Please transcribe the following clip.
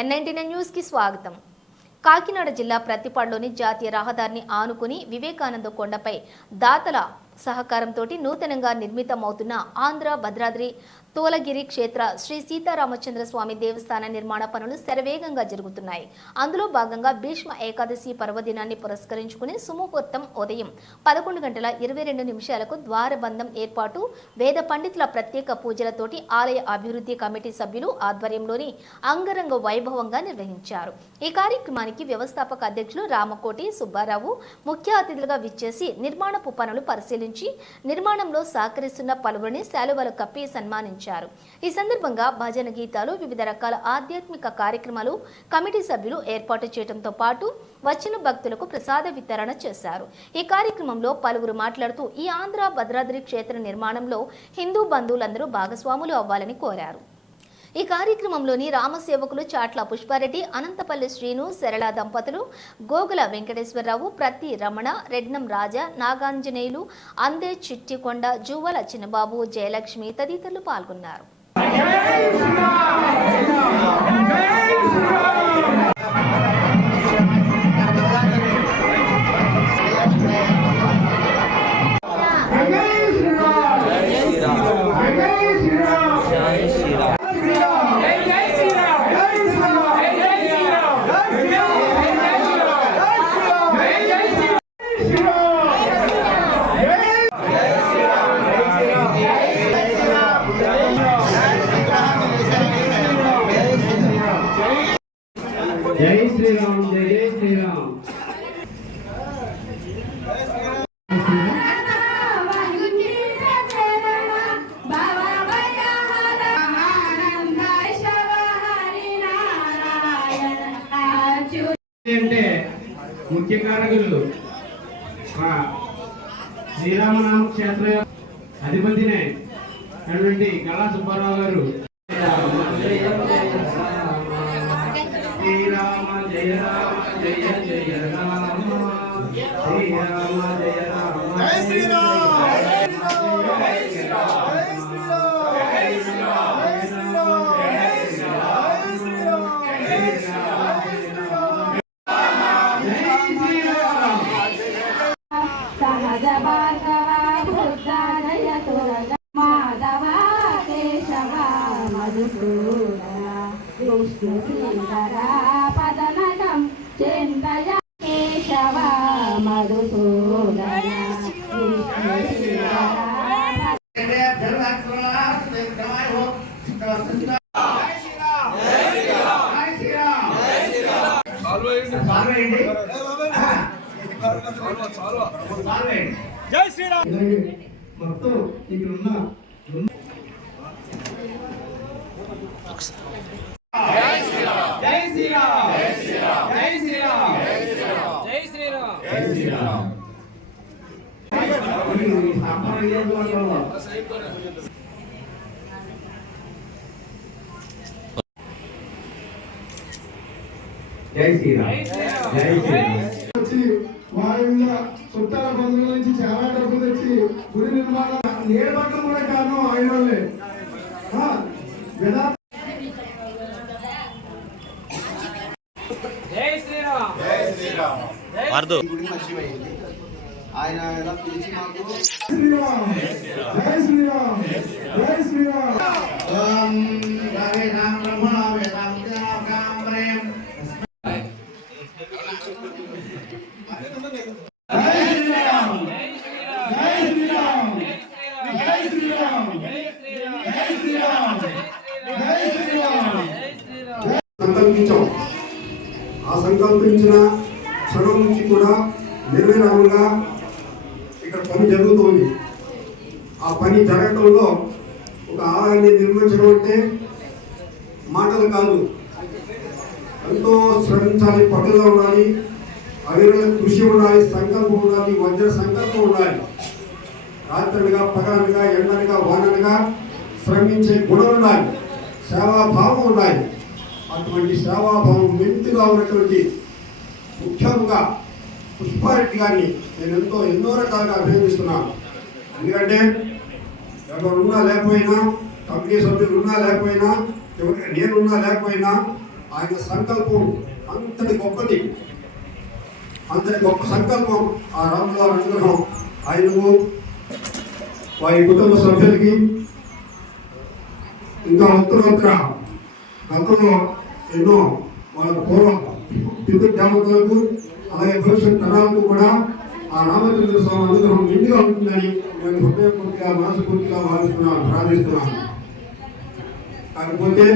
N99 news కి స్వాగతం. కాకినాడ జిల్లా ప్రతిపాడులోని జాతీయ రహదారిని ఆనుకుని వివేకానంద కొండపై దాతల సహకారంతో నూతనంగా నిర్మితమవుతున్న ఆంధ్ర భద్రాద్రి తోలగిరి క్షేత్ర శ్రీ సీతారామచంద్ర స్వామి దేవస్థాన నిర్మాణ పనులు శరవేగంగా జరుగుతున్నాయి. అందులో భాగంగా భీష్మ ఏకాదశి పర్వదినాన్ని పురస్కరించుకుని సుముహూర్తం ఉదయం 11:22 ద్వారబంధం ఏర్పాటు, వేద పండితుల ప్రత్యేక పూజలతోటి ఆలయ అభివృద్ధి కమిటీ సభ్యులు ఆధ్వర్యంలోని అంగరంగ వైభవంగా నిర్వహించారు. ఈ కార్యక్రమానికి వ్యవస్థాపక అధ్యక్షులు రామకోటి సుబ్బారావు ముఖ్య అతిథులుగా విచ్చేసి నిర్మాణపు పనులు పరిశీలించి నిర్మాణంలో సహకరిస్తున్న పలువురిని శాలువలు కప్పి సన్మానించారు. ఈ సందర్భంగా భజన గీతాలు, వివిధ రకాల ఆధ్యాత్మిక కార్యక్రమాలు కమిటీ సభ్యులు ఏర్పాటు చేయడంతో పాటు వచ్చిన భక్తులకు ప్రసాద వితరణ చేశారు. ఈ కార్యక్రమంలో పలువురు మాట్లాడుతూ ఈ ఆంధ్ర భద్రాద్రి క్షేత్ర నిర్మాణంలో హిందూ బంధువులందరూ భాగస్వాములు అవ్వాలని కోరారు. ఈ కార్యక్రమంలోని రామసేవకులు చాట్ల పుష్పారెడ్డి, అనంతపల్లి శ్రీను, శరళ దంపతులు, గోగుల వెంకటేశ్వరరావు, ప్రతి రమణ, రెడ్నం రాజా, నాగాంజనేయులు, అందే చిట్టికొండ, జువ్వల చిన్నబాబు, జయలక్ష్మి తదితరులు పాల్గొన్నారు. జై శ్రీరామ్, జై శ్రీరామ్. అంటే ముఖ్య కారకులు శ్రీరామనామ క్షేత్ర అధిపతినే అటువంటి కళా సుబ్బారావు గారు. శ్రీరామ జయ రామ జయ జయ రామ, శ్రీరామ జయ రామ జయ శ్రీరామ, జయ శ్రీరామ, జయ శ్రీరామ, జయ శ్రీరామ, జయ శ్రీరామ, జయ శ్రీరామ, జయ శ్రీరామ. సహజ భార్గవ బుద్ధ జయ తురగ మాధవ కేశవ మధుసూదన విష్ణు శ్రీధర పదనగం చింతయ కేశవ మధుసూదన విష్ణు శ్రీధర. జై శ్రీరామ్. మొత్తం ఇక్కడ ఉన్న జై శ్రీరామ్, జై శ్రీరామ్, జై శ్రీరామ్, జై శ్రీరామ్, జై శ్రీరామ్, జై శ్రీరామ్. జై శ్రీరామ్, జై శ్రీరామ్. వాయువుగా చుట్టాల బంధువుల నుంచి చాలా డబ్బు తెచ్చి గుడి నిర్మాణం ఏడబట్టం కూడా కారణం ఆయన వాళ్ళే. ఆయన ఎలా పిలిచి మాకు శ్రీరామ్, జై శ్రీరామ్, జై శ్రీరామ్. సంకల్పించాం. ఆ సంకల్పించిన క్షణం నుంచి కూడా నిర్విరామంగా ఇక్కడ పని జరుగుతోంది. ఆ పని జరగడంలో ఒక ఆలయాన్ని నిర్మించడం అంటే మాటలు కాదు, ఎంతో శ్రమించాలి, పట్టుదల ఉండాలి, అవిరళ కృషి ఉండాలి, సంకల్పం ఉండాలి, వజ్ర సంకల్పం ఉండాలి. రాత్రనగా పగలనగా ఎండనగా వాననగా శ్రమించే గుణం ఉండాలి, సేవాభావం ఉండాలి. అటువంటి సేవాభావం మెంతుగా ఉన్నటువంటి ముఖ్యంగా పుష్పారెడ్డి గారిని నేను ఎన్నో రకాలుగా అభినందిస్తున్నాను. ఎందుకంటే ఎవరున్నా లేకపోయినా, కమిటీ సభ్యులు ఉన్నా లేకపోయినా, నేనున్నా లేకపోయినా ఆయన సంకల్పం అంతటి గొప్పది, అంతటి గొప్ప సంకల్పం ఆ రాములవారి అనుగ్రహం ఆయనకు, వారి కుటుంబ సభ్యులకి, ఇంకా ఉత్తరోత్తర గతంలో ఎన్నో వాళ్ళ పూర్వ పితృదేవతలకు అలాగే భవిష్యత్ తరాలకు కూడా ఆ రామచంద్ర స్వామి అనుగ్రహం నిండుగా ఉంటుందని నేను హృదయపూర్తిగా మనస్ఫూర్తిగా భావిస్తున్నాను, ప్రార్థిస్తున్నాను. కాకపోతే